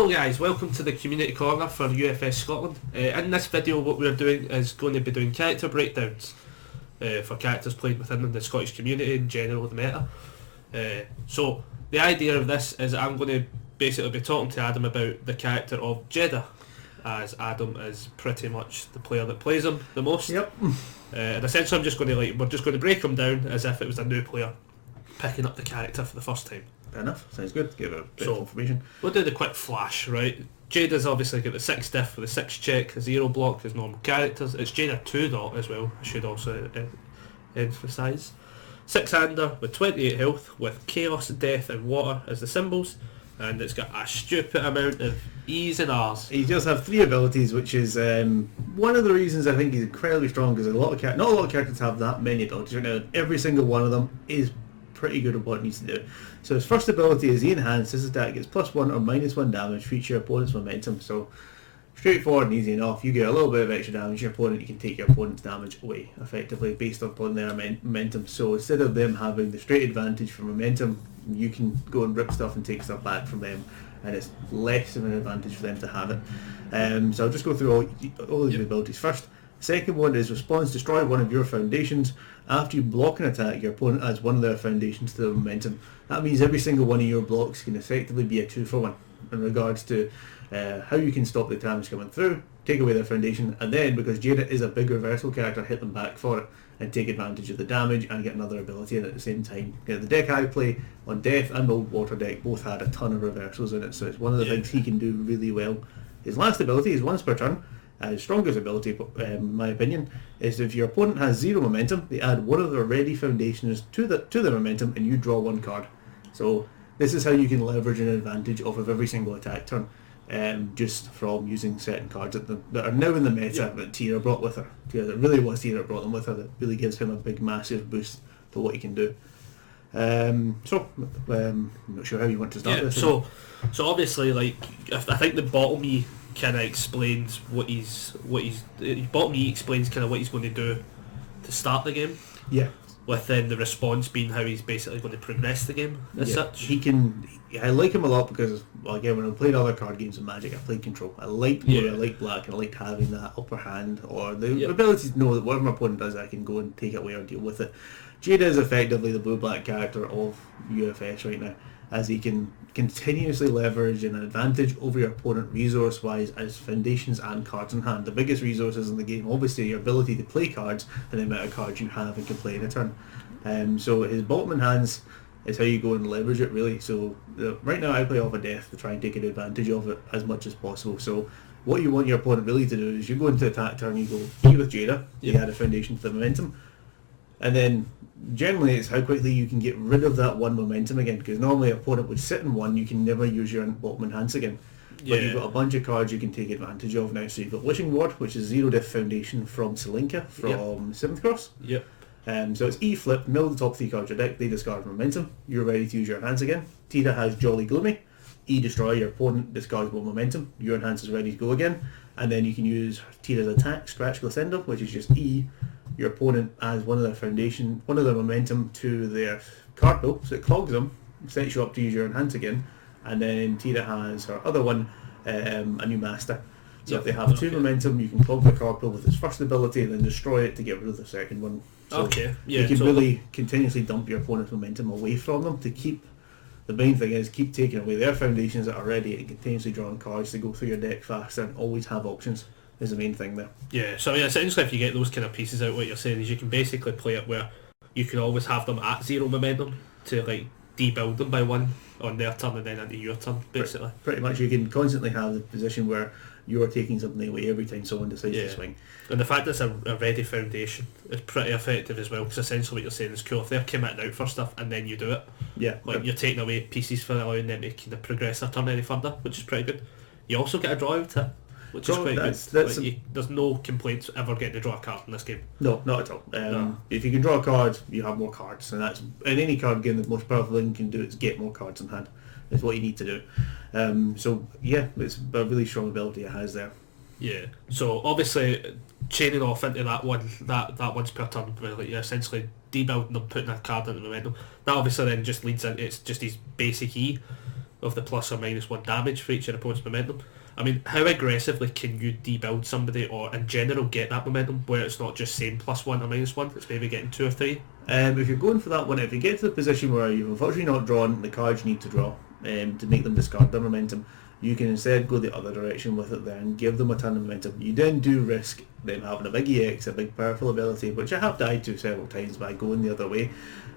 Hello guys, welcome to the community corner for UFScotland. In this video what we're doing is going to be doing character breakdowns for characters played within the Scottish community in general, the meta. So the idea of this is I'm going to basically be talking to Adam about the character of Jedah, as Adam is pretty much the player that plays him the most. Yep. And essentially we're just going to break him down as if it was a new player picking up the character for the first time. Fair enough, sounds good. Give it a bit of information. We'll do the quick flash, right? Jedah's obviously got the 6 diff with the 6 check, the 0 block, his normal characters. It's Jedah 2 dot as well, I should also emphasise. 6-hander with 28 health, with chaos, death and water as the symbols, and it's got a stupid amount of E's and R's. He does have 3 abilities, which is one of the reasons I think he's incredibly strong, because not a lot of characters have that many abilities right now. Every single one of them is pretty good at what it needs to do. So his first ability is the Enhance. This attack gets +1 or -1 damage for each of your opponent's momentum. So straightforward and easy enough. You get a little bit of extra damage. Your opponent, you can take your opponent's damage away effectively based upon their momentum. So instead of them having the straight advantage for momentum, you can go and rip stuff and take stuff back from them, and it's less of an advantage for them to have it. So I'll just go through all of the abilities first. Second one is response, destroy one of your foundations. After you block an attack, your opponent adds one of their foundations to the momentum. That means every single one of your blocks can effectively be a 2-for-1 in regards to how you can stop the damage coming through, take away their foundation, and then, because Jedah is a big reversal character, hit them back for it and take advantage of the damage and get another ability in at the same time. The deck I play on Death and Old Water deck both had a ton of reversals in it, so it's one of the things he can do really well. His last ability is once per turn. His strongest ability, in my opinion, is if your opponent has 0 momentum, they add one of their ready foundations to the momentum and you draw 1 card. So this is how you can leverage an advantage off of every single attack turn, just from using certain cards that are now in the meta that Tira brought with her. That really was Tira brought them with her, that really gives him a big massive boost to what he can do. I'm not sure how you want to start this. So obviously, like, I think the bottom E kind of explains bottom E explains kind of what he's going to do to start the game. Yeah. With then the response being how he's basically going to progress the game as such. I like him a lot because, well, again, when I played other card games in Magic, I played control. I liked blue, I liked black, and I liked having that upper hand or the ability to know that whatever my opponent does, I can go and take it away or deal with it. Jedah is effectively the blue-black character of UFS right now, as he can continuously leverage an advantage over your opponent resource-wise as foundations and cards in hand. The biggest resources in the game, obviously, your ability to play cards and the amount of cards you have and can play in a turn. So his bottom in hands is how you go and leverage it, really. So right now I play off a Death to try and take an advantage of it as much as possible. So what you want your opponent really to do is you go into attack turn, you go E with Jedah, you add a foundation to the momentum, and then generally it's how quickly you can get rid of that 1 momentum again, because normally an opponent would sit in 1, you can never use your bottom enhance again. But you've got a bunch of cards you can take advantage of now. So you've got Wishing Ward, which is 0 diff foundation from Selinka from 7th Cross. Yep. So it's E flip, mill the top 3 cards of your deck, they discard momentum, you're ready to use your enhance again. Tira has Jolly Gloomy, E destroy, your opponent discards 1 momentum, your enhance is ready to go again, and then you can use Tira's attack, Scratch Glissando, which is just E. Your opponent adds one of their momentum to their card pool, so it clogs them, sets you up to use your enhance again, and then Tira has her other one, a new master. So if they have 2 momentum, you can clog the card pool with its first ability and then destroy it to get rid of the second one. So you can really continuously dump your opponent's momentum away from them to keep. The main thing is keep taking away their foundations that are ready and continuously drawing cards to go through your deck faster and always have options. Is the main thing there. Yeah, so essentially if you get those kind of pieces out, what you're saying is you can basically play it where you can always have them at 0 momentum to like debuild them by 1 on their turn and then into your turn, basically. Pretty much you can constantly have the position where you're taking something away every time someone decides to swing. And the fact that it's a ready foundation is pretty effective as well, because essentially what you're saying is cool. If they're committing out for stuff and then you do it, you're taking away pieces for allowing them to kind of progress their turn any further, which is pretty good. You also get a draw out it, which is quite good. There's no complaints ever getting to draw a card in this game. No, not at all. If you can draw a card, you have more cards, and that's in any card game. The most powerful thing you can do is get more cards in hand. Is what you need to do. It's a really strong ability it has there. Yeah. So obviously, chaining off into that once per turn, where like you're essentially debuilding them, putting a card into momentum. That obviously then just leads into it's just his basic E. of the plus or minus 1 damage for each of your opponent's momentum. I mean, how aggressively can you debuild somebody, or in general get that momentum, where it's not just saying +1 or -1, it's maybe getting 2 or 3? If you're going for that one, if you get to the position where you've unfortunately not drawn the cards you need to draw to make them discard their momentum, you can instead go the other direction with it there and give them a ton of momentum. You then do risk them having a big EX, a big powerful ability, which I have died to several times by going the other way.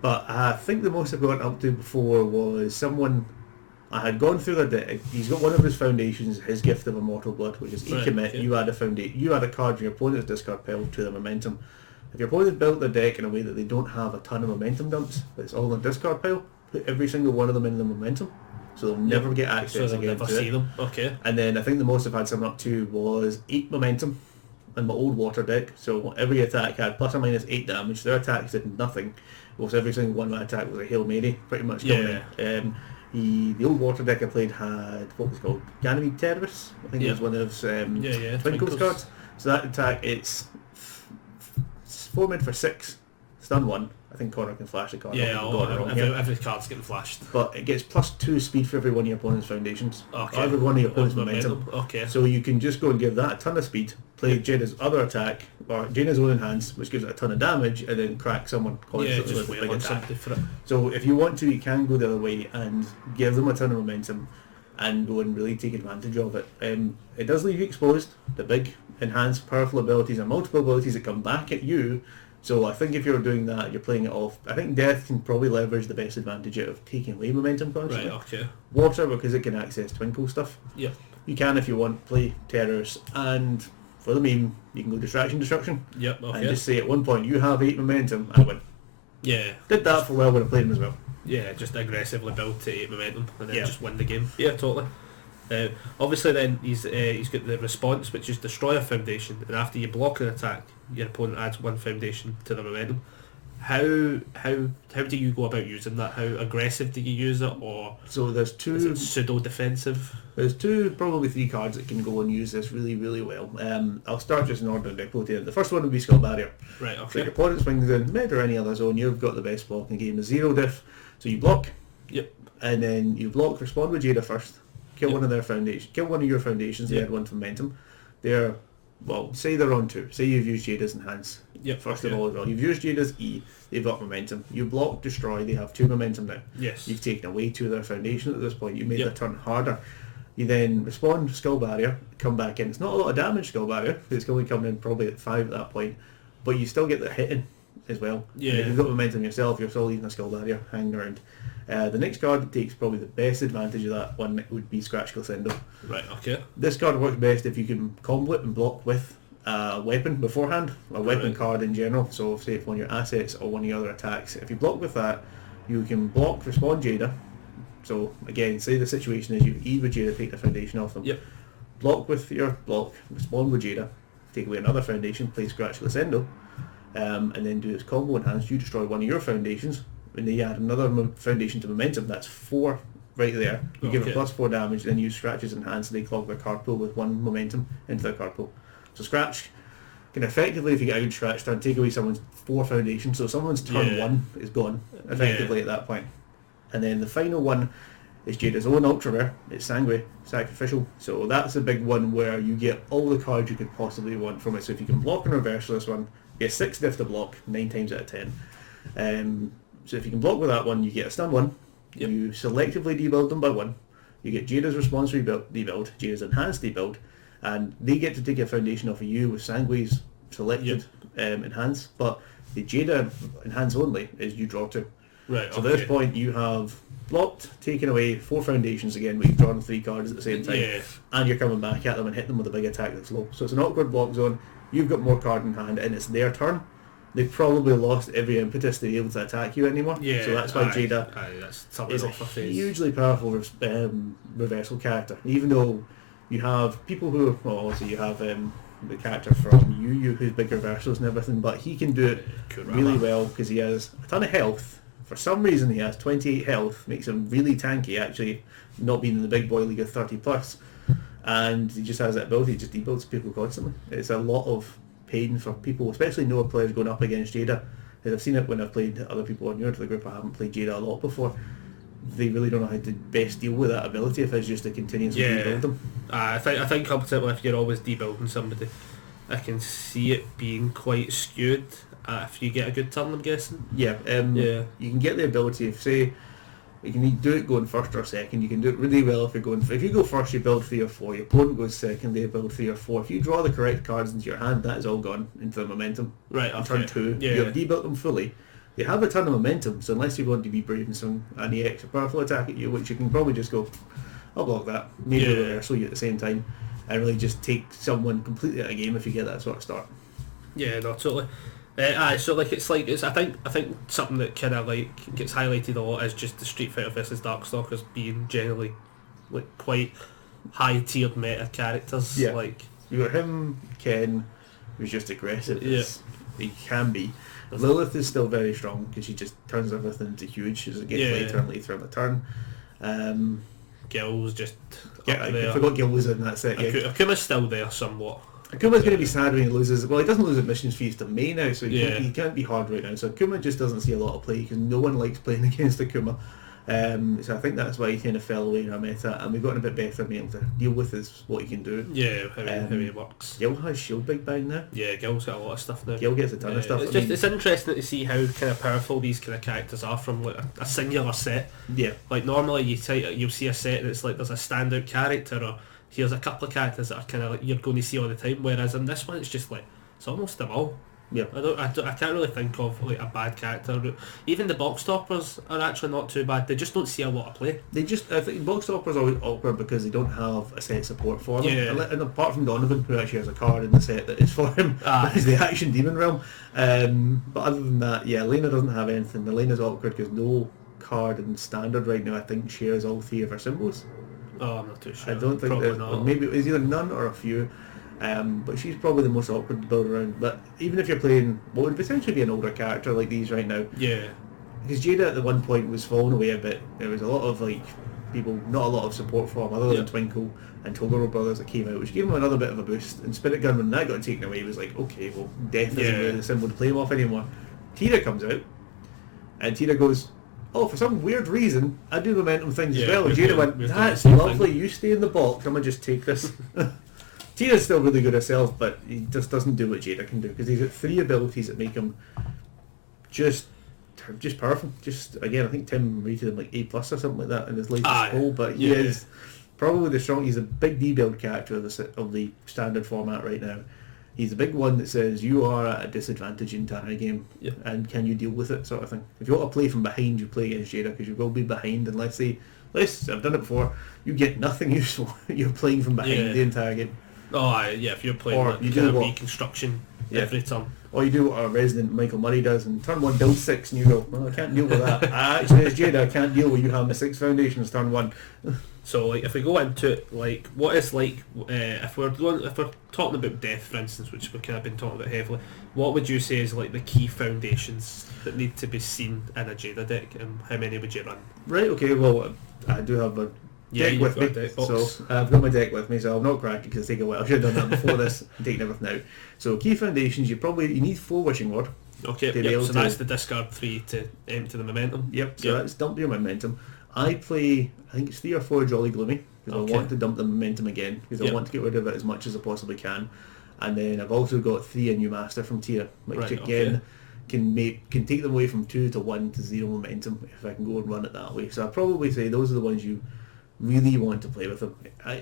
But I think the most I've gone up to before was someone... I had gone through their deck. He's got one of his foundations, his Gift of Immortal Blood, which is commit. Okay. You add a card from your opponent's discard pile to their momentum. If your opponent built their deck in a way that they don't have a ton of momentum dumps, but it's all in the discard pile, put every single one of them in the momentum, so they'll never get access so again never to see it. them. Okay. And then I think the most I've had someone up to was 8 momentum in my old water deck. So every attack had plus or minus 8 damage. Their attacks did nothing. Almost every single one of my attack was a Hail Mary, pretty much coming in. The old water deck I played had what was it called, Ganymede Terrorist. I think it was one of Twinkle's cards. So that attack, it's 4 mid for 6, stun 1. I think Connor can flash the card. Every card's getting flashed. But it gets +2 speed for every one of your opponent's foundations. Okay. Every one of your opponent's momentum. Okay. So you can just go and give that a ton of speed, play Jedah's other attack, or Jedah's own enhance, which gives it a ton of damage, and then crack someone constantly with a big attack. For it. So if you want to, you can go the other way and give them a ton of momentum and go and really take advantage of it. It does leave you exposed to big, enhanced, powerful abilities and multiple abilities that come back at you. So I think if you're doing that, you're playing it off. I think Death can probably leverage the best advantage out of taking away momentum constantly. Right, okay. Water, because it can access Twinkle stuff. Yeah. You can, if you want, play Terrors, and for the meme, you can go Destruction. Yep, okay. And just say at one point, you have 8 momentum, and win. Yeah. Did that for a while when I played him as well. Yeah, just aggressively build to 8 momentum, and then just win the game. Yeah, totally. Obviously then he's got the response, which is destroy a foundation, and after you block an attack, your opponent adds 1 foundation to the momentum. How do you go about using that? How aggressive do you use it, or so there's 2 is it pseudo defensive? There's 2, probably 3 cards that can go and use this really, really well. I'll start just in order of difficulty. The first one would be Skull Barrier. Right, okay. So your opponent swings in mid or any other zone, you've got the best block in the game. The 0 diff, so you block. Yep. And then you block, respond with Jedah first. Kill one of their foundations. Kill one of your foundations. They had 1 momentum. They're, well, say they're on 2. Say you've used Jedah's enhance. Yep. First of all, as well, you've used Jedah's E. They've got momentum. You block, destroy. They have 2 momentum now. Yes. You've taken away 2 of their foundation at this point. You made their turn harder. You then respond, Skull Barrier, come back in. It's not a lot of damage, Skull Barrier. It's only coming in probably at 5 at that point, but you still get the hitting as well. Yeah. And if you've got momentum yourself, you're still using a Skull Barrier hanging around. The next card that takes probably the best advantage of that one would be Scratch Glissando. Right, okay. This card works best if you can combo it and block with a weapon beforehand, a weapon card in general. So say if one of your assets or one of your other attacks, if you block with that, you can block, respond Jedah. So again, say the situation is you E with Jedah, take the foundation off them. Yep. Block with your block, respond with Jedah, take away another foundation, play Scratch Glissando, and then do its combo enhance. You destroy one of your foundations, and then you add another foundation to momentum. That's 4 right there. You give it +4 damage, then use Scratch's enhance. They clog their card pool with 1 momentum into their card pool. So Scratch can effectively, if you get a good Scratch turn, take away someone's 4 foundations. So someone's turn 1 is gone effectively at that point. And then the final one is Jedah's own ultra rare. It's Sanguine, sacrificial. So that's a big one where you get all the cards you could possibly want from it. So if you can block and reverse this one, you get 6 diff to block 9 times out of 10. So if you can block with that one, you get a stun 1. Yep. You selectively debuild them by 1. You get Jedah's response debuild, Jedah's enhanced debuild, and they get to take a foundation off of you with Sanguine's selected enhance. But the Jedah enhance only is you draw 2. Right. So at this point you have blocked, taken away 4 foundations again, but you've drawn 3 cards at the same time, and you're coming back at them and hit them with a big attack that's low. So it's an awkward block zone. You've got more card in hand, and it's their turn. They've probably lost every impetus to be able to attack you anymore. Yeah, so that's why Jedah is a hugely powerful reversal character. Even though you have people who, well, obviously you have the character from Yu who's big reversals and everything, but he can do it really well because he has a ton of health. For some reason he has 28 health, makes him really tanky actually, not being in the big boy league of 30 plus, and he just has that ability, he just debuilds people constantly. It's a lot of pain for people, especially newer players going up against Jedah, because I've seen it when I've played other people on your to the group. I haven't played Jedah a lot before. they really don't know how to best deal with that ability if it's just to continuously rebuild them. I think ultimately if you're always debuilding somebody, I can see it being quite skewed if you get a good turn, I'm guessing. Yeah, you can get the ability of, say, you can do it going first or second. You can do it really well if you go first, you build 3 or 4. Your opponent goes second, they build 3 or 4. If you draw the correct cards into your hand, that is all gone into the momentum. Right, on okay. turn 2, Yeah. you have debuilt them fully. They have a ton of momentum, so unless you're going to be brave and swing an EX or powerful attack at you, which you can probably just go, I'll block that, maybe reversal you at the same time, and really just take someone completely out of the game if you get that sort of start. Yeah, no, totally. So like I think something that kind of like gets highlighted a lot is just the Street Fighter versus Darkstalkers being generally like quite high tiered meta characters. Yeah. Like You got him, Ken, who's just aggressive as he can be. That's Lilith is still very strong because she just turns everything into huge as it gets later and later in the turn. Gil's just Yeah, up I there. forgot Gil was in that set. Yeah. Akuma's still there somewhat. Akuma's going to be sad when he loses. Well, he doesn't lose admissions fees to May now, so Yeah. he can't be hard right now. So Akuma just doesn't see a lot of play because no one likes playing against Akuma. So I think that's why he kind of fell away in our meta, and we've gotten a bit better at being able to deal with what he can do. Yeah, how it works. Gil has shield big bang now. Yeah, Gil's got a lot of stuff now. Gil gets a ton of stuff. It's interesting to see how kind of powerful these kind of characters are from like a singular set. Yeah. Like normally you'll see a set that's like there's a standout character, or here's a couple of characters that are kind of like you're going to see all the time. Whereas in this one, it's just like it's almost them all. Yeah. I can't really think of like a bad character. Even the box toppers are actually not too bad. They just don't see a lot of play. I think box toppers are always awkward because they don't have a set support for them. Yeah. And apart from Donovan, who actually has a card in the set that is for him, that is the Action Demon Realm. But other than that, yeah, Lena doesn't have anything. Elena's awkward because no card in standard right now I think shares all 3 of her symbols. Oh, I'm not too sure. I don't think Probably there's, not. or maybe it's either none or a few. But she's probably the most awkward to build around. But even if you're playing what would essentially be an older character like these right now, Yeah. because Jedah at the one point was falling away a bit. There was a lot of like people, not a lot of support for him other than Twinkle and Toguro Brothers that came out, which gave him another bit of a boost. And Spirit Gun, when that got taken away, was like, okay, well, death isn't really the symbol to play him off anymore. Tira comes out, and Tira goes, oh, for some weird reason, I do momentum things as well. And Jedah went, that's lovely, you stay in the box, I'm going to just take this. Tira's still really good herself, but he just doesn't do what Jedah can do, because he's got 3 abilities that make him just powerful. Just, again, I think Tim rated him like A+ or something like that in his latest poll, but he is probably the strong. He's a big D-build character of the standard format right now. He's a big one that says you are at a disadvantage in entire game, and can you deal with it, sort of thing. If you want to play from behind, you play against Jedah, because you will be behind unless I've done it before, you get nothing useful. You're playing from behind the entire game. Oh, yeah, if you're playing like, you kind of do reconstruction every turn. Or you do what a resident Michael Murray does, and turn 1 build 6, and you go, well, I can't deal with that. Actually, as Jedah, I can't deal with you having the 6 foundations turn 1. So, like, if we go into it, like, what is like, if we're talking about death, for instance, which we've kind of been talking about heavily, what would you say is like the key foundations that need to be seen in a Jedah deck, and how many would you run? Right. Okay. Well, I do have a deck with me, so I've got my deck with me, so I'll not crack it because it'll take a while. I should have done that before this, and taken everything out. So key foundations, you need 4 Wishing Ward. Okay, so that's the discard 3 to empty the momentum. Yep, so that's dump your momentum. I play, I think it's 3 or 4 Jolly Gloomy, because I want to dump the momentum again, because I want to get rid of it as much as I possibly can. And then I've also got 3 A New Master from Tira, which again can take them away from 2 to 1 to 0 momentum if I can go and run it that way. So I'd probably say those are the ones you really want to play with him.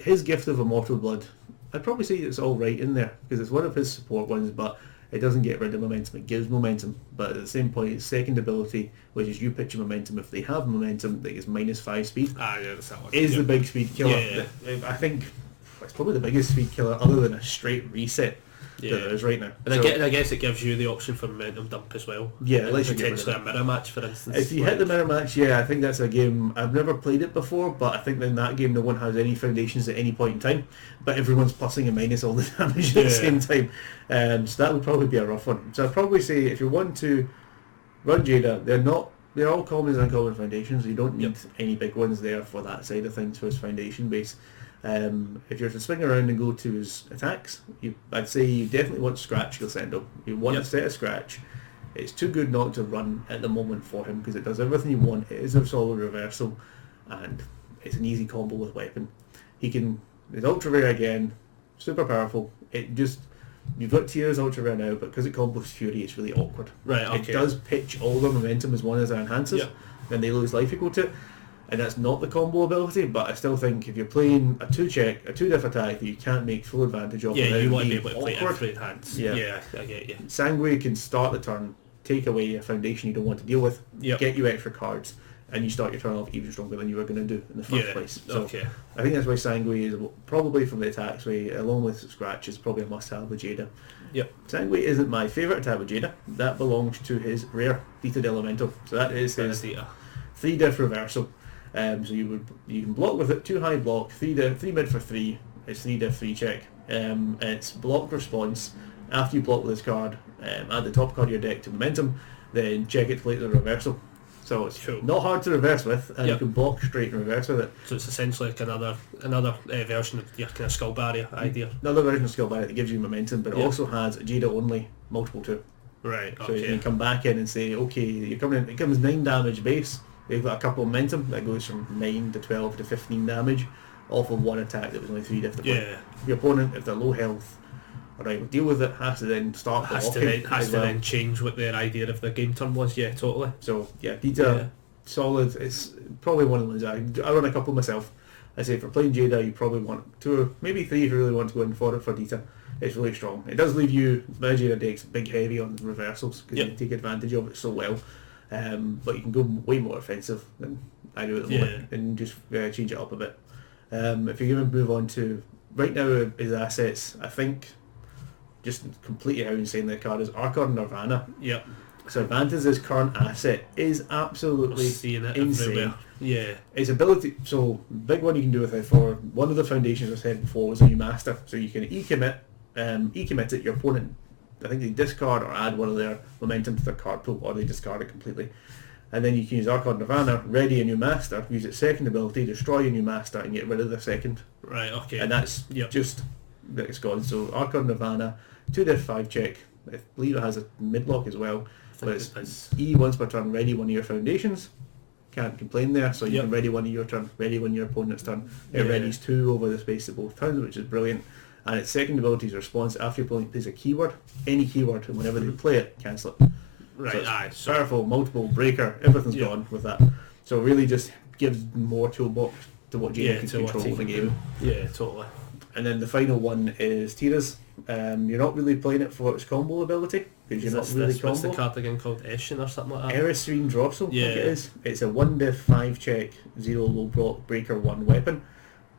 His Gift of Immortal Blood, I'd probably say it's all right in there, because it's one of his support ones, but it doesn't get rid of momentum, it gives momentum. But at the same point, its second ability, which is you pitch your momentum, if they have momentum, that is -5 speed, that's that one. is the big speed killer. I think it's probably the biggest speed killer other than a straight reset that there is right now. And I guess it gives you the option for momentum dump as well. Yeah, like potentially a mirror match, for instance. If you hit the mirror match, I think that's a game. I've never played it before, but I think in that game no one has any foundations at any point in time, but everyone's plussing and minus all the damage at the same time. So that would probably be a rough one. So I'd probably say if you want to run Jedah, they're all common and uncommon foundations. You don't need any big ones there for that side of things for his foundation base. If you're to swing around and go to his attacks, I'd say you definitely want Scratch Glissando. You want a set of Scratch. It's too good not to run at the moment for him because it does everything you want. It is a solid reversal, and it's an easy combo with weapon. It's ultra rare again, super powerful. You've got Tira's ultra rare now, but because it combos Fury, it's really awkward. Right, okay. It does pitch all the momentum as one as their enhancers, Yep. then they lose life equal to it, and that's not the combo ability. But I still think if you're playing a 2-check, a 2-diff attack that you can't make full advantage of, Yeah, you want to be being able to play awkward, it through hands. Yeah. Yeah, I get you. Sangue can start the turn, take away a foundation you don't want to deal with, Yep. get you extra cards, and you start your turn off even stronger than you were going to do in the first Yeah, place. So okay. I think that's why Sangue is probably from the attacks way, along with Scratch, is probably a must-have with Jedah. Yep. Sangue isn't my favourite attack with Jedah. That belongs to his rare Dita Elemental. So that is his Dita. 3-diff reversal. So you can block with it, 2 high block, 3 mid for 3. It's 3-diff 3-check. It's block response. After you block with this card, add the top card of your deck to momentum, then check it to play the reversal. So it's Cool. not hard to reverse with, and you Yep. can block straight and reverse with it. So it's essentially like another version of your kind of skull barrier idea. Another version of skill barrier that gives you momentum, but it Yeah. also has Jedah only multiple 2. Right, So you okay. can come back in and say, okay, you're coming in, it comes 9 damage base. They've got a couple of momentum that goes from 9 to 12 to 15 damage off of one attack that was only 3 diff to play. Yeah. Your opponent, if they're low health or unable to deal with it, has to then start Has to blocking then as well. change what their idea of the game turn was. Yeah, totally. So yeah, Dita, solid. It's probably one of the ones I run a couple myself. I say for playing Jedah, you probably want 2, maybe 3 if you really want to go in for it for Dita. It's really strong. It does leave you, my Jedah deck's big heavy on reversals because Yep. you can take advantage of it so well. But you can go way more offensive than I do at the moment and just change it up a bit. If you're going to move on to, right now his assets, I think, just completely how insane the card is, Archon Nirvana. Yep. Cervantes' current asset is We're absolutely seeing it insane. everywhere. Yeah. Its ability, so big one you can do with it for one of the foundations I said before was a new master. So you can e-commit it, your opponent, I think they discard or add one of their momentum to their card pool, or they discard it completely. And then you can use Archon Nirvana, ready a new master, use its second ability, destroy your new master and get rid of the second. Right, okay. And that's just that it's gone. So Archon Nirvana, 2-diff 5-check. I believe it has a mid-lock as well. I But think it's E once per turn, ready one of your foundations. Can't complain there, so you Yep. can ready one of your turn, ready one of your opponent's turn. It Yeah. readies 2 over the space of both turns, which is brilliant. And its second ability is response after your opponent plays a keyword, any keyword, and whenever they play it, cancel it. Right, So it's aye. So, powerful, multiple, breaker, everything's Yeah. gone with that. So it really just gives more toolbox to what Jedah can to what control in he the can game. do. Yeah, totally. And then the final one is Tira's. You're not really playing it for its combo ability, because you're not really What's the combo. card again called? Eshin or something like that? Erisrine Drossel, I think Yeah. it is. It's a 1-diff 5-check, 0 low block, breaker 1 weapon.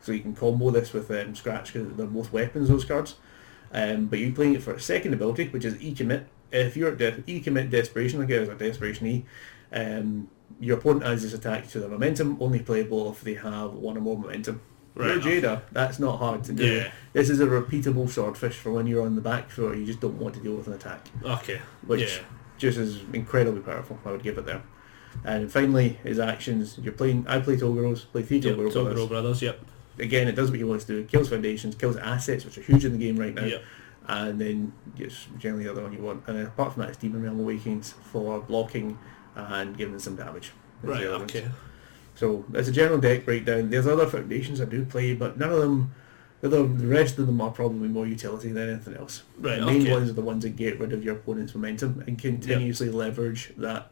So you can combo this with Scratch because they're both weapons, those cards. But you're playing it for a second ability, which is E-commit. If you're E-commit Desperation, like there's a Desperation E, your opponent adds this attack to their momentum, only playable if they have 1 or more momentum. Right, You're Jedah, that's not hard to do. Yeah. This is a repeatable swordfish for when you're on the back foot, you just don't want to deal with an attack, Okay. which yeah. just is incredibly powerful. I would give it there. And finally, his actions. I play Togeros, play 3 Yep, Toguro brothers. Toguro Brothers, yep. Again, it does what he wants to do. It kills foundations, kills assets, which are huge in the game right now. Yep. And then just generally the other one you want. And then apart from that, it's Demon Realm Awakens for blocking and giving them some damage. Is Right, the other ones. okay. So it's a general deck breakdown. There's other foundations I do play, but none of them, the rest of them are probably more utility than anything else. Right, The main okay. ones are the ones that get rid of your opponent's momentum and continuously leverage that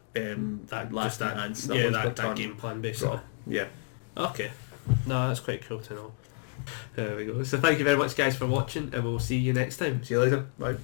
last enhance. Yeah, once per that turn game plan basically. draw. Yeah. Okay. No, that's quite cool to know. There we go. So thank you very much guys for watching and we'll see you next time. See you later. Bye.